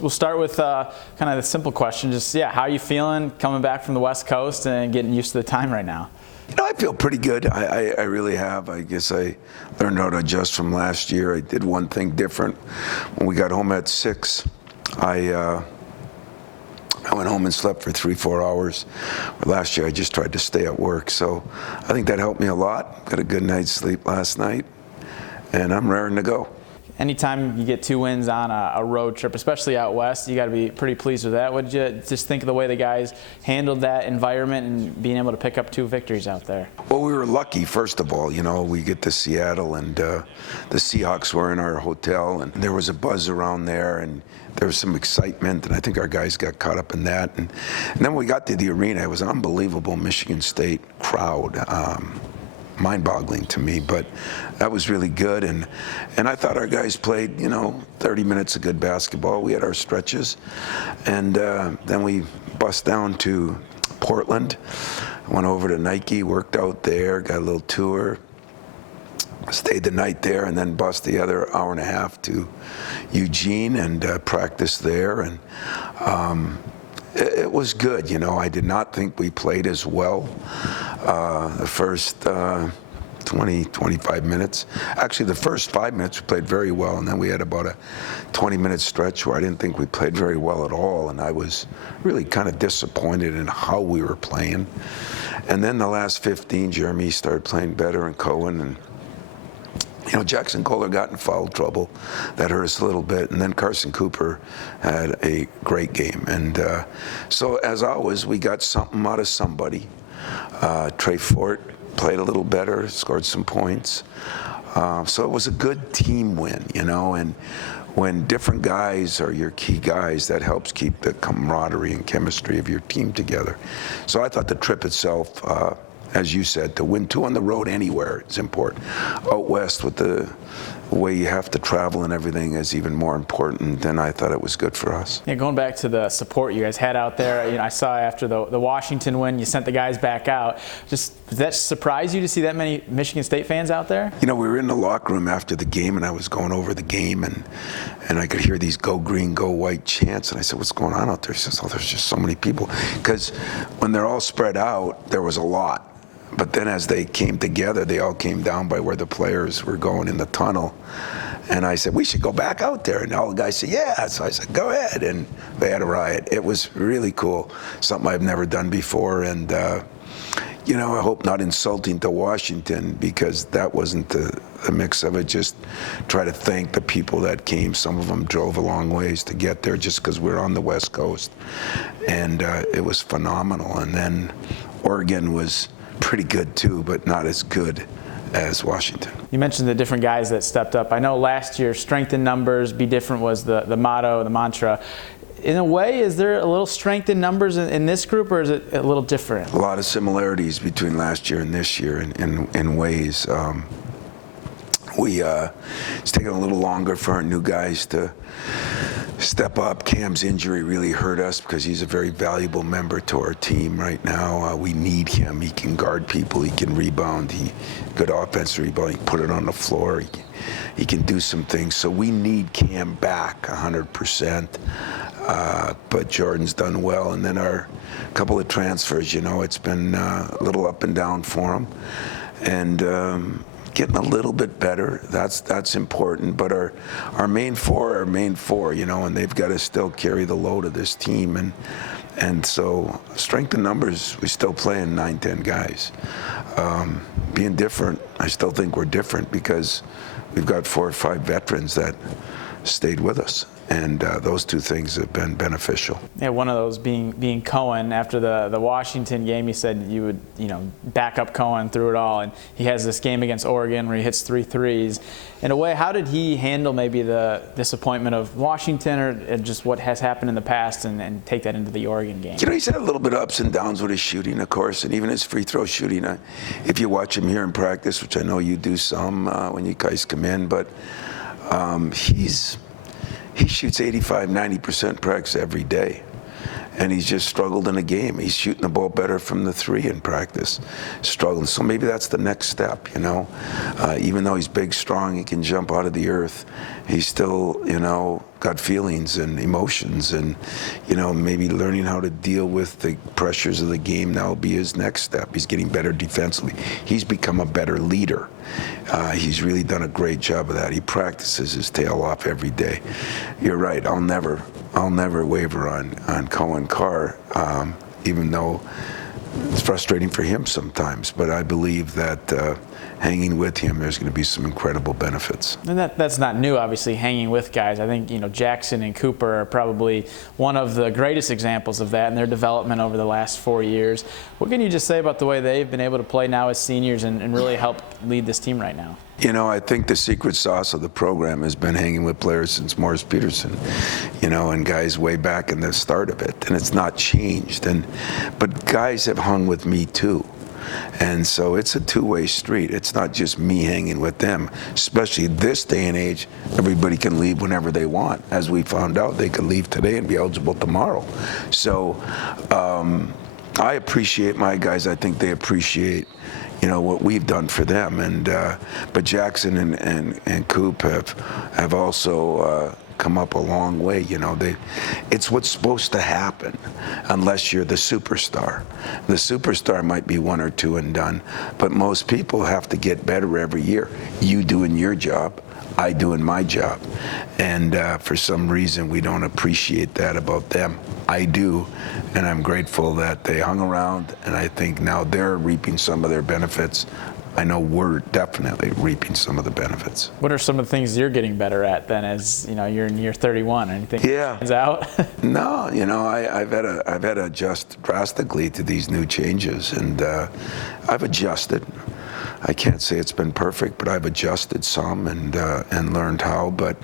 we'll start with kind of the simple question. Just, how are you feeling coming back from the West Coast and getting used to the time right now? I feel pretty good. I really have. I guess I learned how to adjust from last year. I did one thing different. When we got home at 6, I went home and slept for 3-4 hours. Last year, I just tried to stay at work. So I think that helped me a lot. Got a good night's sleep last night, and I'm raring to go. Anytime you get 2 wins on a road trip, especially out west, you got to be pretty pleased with that. What did you just think of the way the guys handled that environment and being able to pick up 2 victories out there? Well, we were lucky, first of all. We get to Seattle, and the Seahawks were in our hotel, and there was a buzz around there, and there was some excitement, and I think our guys got caught up in that. And then when we got to the arena, it was an unbelievable Michigan State crowd. Mind-boggling to me, but that was really good, and I thought our guys played 30 minutes of good basketball. We had our stretches, and then we bust down to Portland, went over to Nike, worked out there, got a little tour, stayed the night there, and then bust the other hour and a half to Eugene and practiced there, and it was good. I did not think we played as well the first 20-25 minutes. Actually, the first 5 minutes we played very well, and then we had about a 20-minute stretch where I didn't think we played very well at all, and I was really kind of disappointed in how we were playing. And then the last 15, Jeremy started playing better, and Cohen, and Jackson Kohler got in foul trouble. That hurt us a little bit. And then Carson Cooper had a great game. And so, as always, we got something out of somebody. Trey Fort played a little better, scored some points. So it was a good team win, and when different guys are your key guys, that helps keep the camaraderie and chemistry of your team together. So I thought the trip itself, as you said, to win 2 on the road anywhere is important. Out west, with the way you have to travel and everything, is even more important, and I thought it was good for us. Yeah, going back to the support you guys had out there, I saw after the Washington win, you sent the guys back out. Did that surprise you to see that many Michigan State fans out there? We were in the locker room after the game, and I was going over the game, and I could hear these "Go Green, Go White" chants, and I said, "What's going on out there?" He says, "Oh, there's just so many people." Because when they're all spread out, there was a lot. But then as they came together, they all came down by where the players were going in the tunnel. And I said, "We should go back out there." And all the guys said, "Yeah." So I said, "Go ahead." And they had a riot. It was really cool, something I've never done before. And, I hope not insulting to Washington, because that wasn't the mix of it. Just try to thank the people that came. Some of them drove a long ways to get there just because we're on the West Coast. And it was phenomenal. And then Oregon was pretty good too, but not as good as Washington. You mentioned the different guys that stepped up. I know last year, strength in numbers, be different was the motto, the mantra. In a way, is there a little strength in numbers in this group, or is it a little different? A lot of similarities between last year and this year in ways. It's taken a little longer for our new guys to step up. Cam's injury really hurt us because he's a very valuable member to our team right now. We need him. He can guard people. He can rebound. Good offensive rebound. He can put it on the floor. He can do some things. So we need Cam back 100%. But Jordan's done well. And then our couple of transfers, it's been a little up and down for him. And getting a little bit better, that's important. But our main four, and they've got to still carry the load of this team. And so strength in numbers, we still playing 9-10 guys. Being different, I still think we're different because we've got 4 or 5 veterans that stayed with us. And those 2 things have been beneficial. Yeah, one of those being Cohen. After the Washington game, he said you would back up Cohen through it all, and he has this game against Oregon where he hits 3 threes. In a way, how did he handle maybe the disappointment of Washington or just what has happened in the past and take that into the Oregon game? He's had a little bit of ups and downs with his shooting, of course, and even his free throw shooting. If you watch him here in practice, which I know you do some when you guys come in, but he shoots 85-90% practice every day. and he's just struggled in a game. He's shooting the ball better from the 3 in practice, struggling. So maybe that's the next step, you know. Even though he's big, strong, he can jump out of the earth, he's still, you know, got feelings and emotions, and, you know, maybe learning how to deal with the pressures of the game now will be his next step. He's getting better defensively. He's become a better leader. He's really done a great job of that. He practices his tail off every day. You're right. I'll never waver on Cohen Carr, even though it's frustrating for him sometimes. But I believe that hanging with him, there's going to be some incredible benefits. And that's not new, obviously, hanging with guys. I think, you know, Jackson and Cooper are probably one of the greatest examples of that in their development over the last 4 years. What can you just say about the way they've been able to play now as seniors and really help lead this team right now? You know, I think the secret sauce of the program has been hanging with players since Morris Peterson, you know, and guys way back in the start of it, and it's not changed. But guys have hung with me too. And so it's a two-way street. It's not just me hanging with them, especially this day and age. Everybody can leave whenever they want. As we found out, they could leave today and be eligible tomorrow. So I appreciate my guys. I think they appreciate, you know, what we've done for them. And but Jackson and Coop have also come up a long way. You know, it's what's supposed to happen unless you're the superstar. The superstar might be 1 or 2 and done, but most people have to get better every year. You doing your job, I doing my job. And for some reason, we don't appreciate that about them. I do, and I'm grateful that they hung around, and I think now they're reaping some of their benefits. I know we're definitely reaping some of the benefits. What are some of the things you're getting better at then, as you know, you're in year 31? Anything stands out? No, you know, I've had to adjust drastically to these new changes, and I've adjusted. I can't say it's been perfect, but I've adjusted some and learned how. But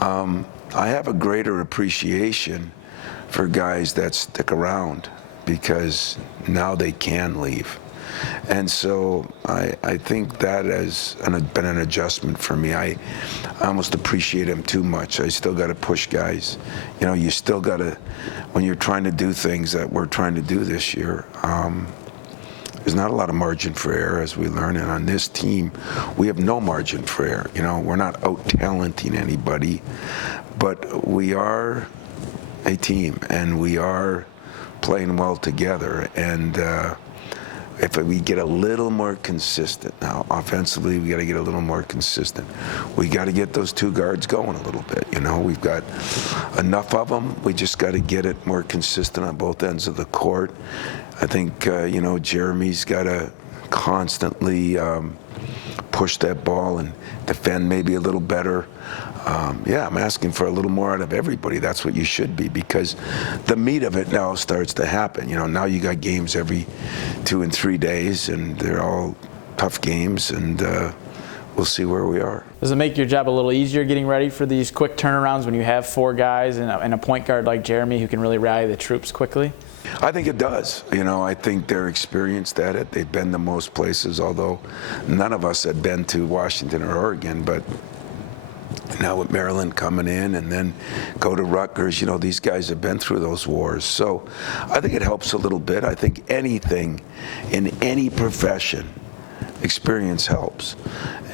I have a greater appreciation for guys that stick around because now they can leave. And so I think that has been an adjustment for me. I almost appreciate him too much. I still got to push guys. You know, you still got to, when you're trying to do things that we're trying to do this year, there's not a lot of margin for error, as we learn. And on this team, we have no margin for error. You know, we're not out-talenting anybody, but we are a team, and we are playing well together. And if we get a little more consistent now, offensively, we got to get a little more consistent. We got to get those 2 guards going a little bit. You know, we've got enough of them. We just got to get it more consistent on both ends of the court. I think, you know, Jeremy's got to constantly push that ball and defend maybe a little better. Yeah, I'm asking for a little more out of everybody. That's what you should be, because the meat of it now starts to happen. You know, now you got games every 2 and 3 days, and they're all tough games, and we'll see where we are. Does it make your job a little easier getting ready for these quick turnarounds when you have 4 guys and a point guard like Jeremy who can really rally the troops quickly? I think it does. You know, I think they're experienced at it. They've been to most places, although none of us had been to Washington or Oregon, but now with Maryland coming in and then go to Rutgers, you know, these guys have been through those wars. So I think it helps a little bit. I think anything in any profession, experience helps.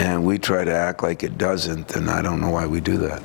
And we try to act like it doesn't, and I don't know why we do that.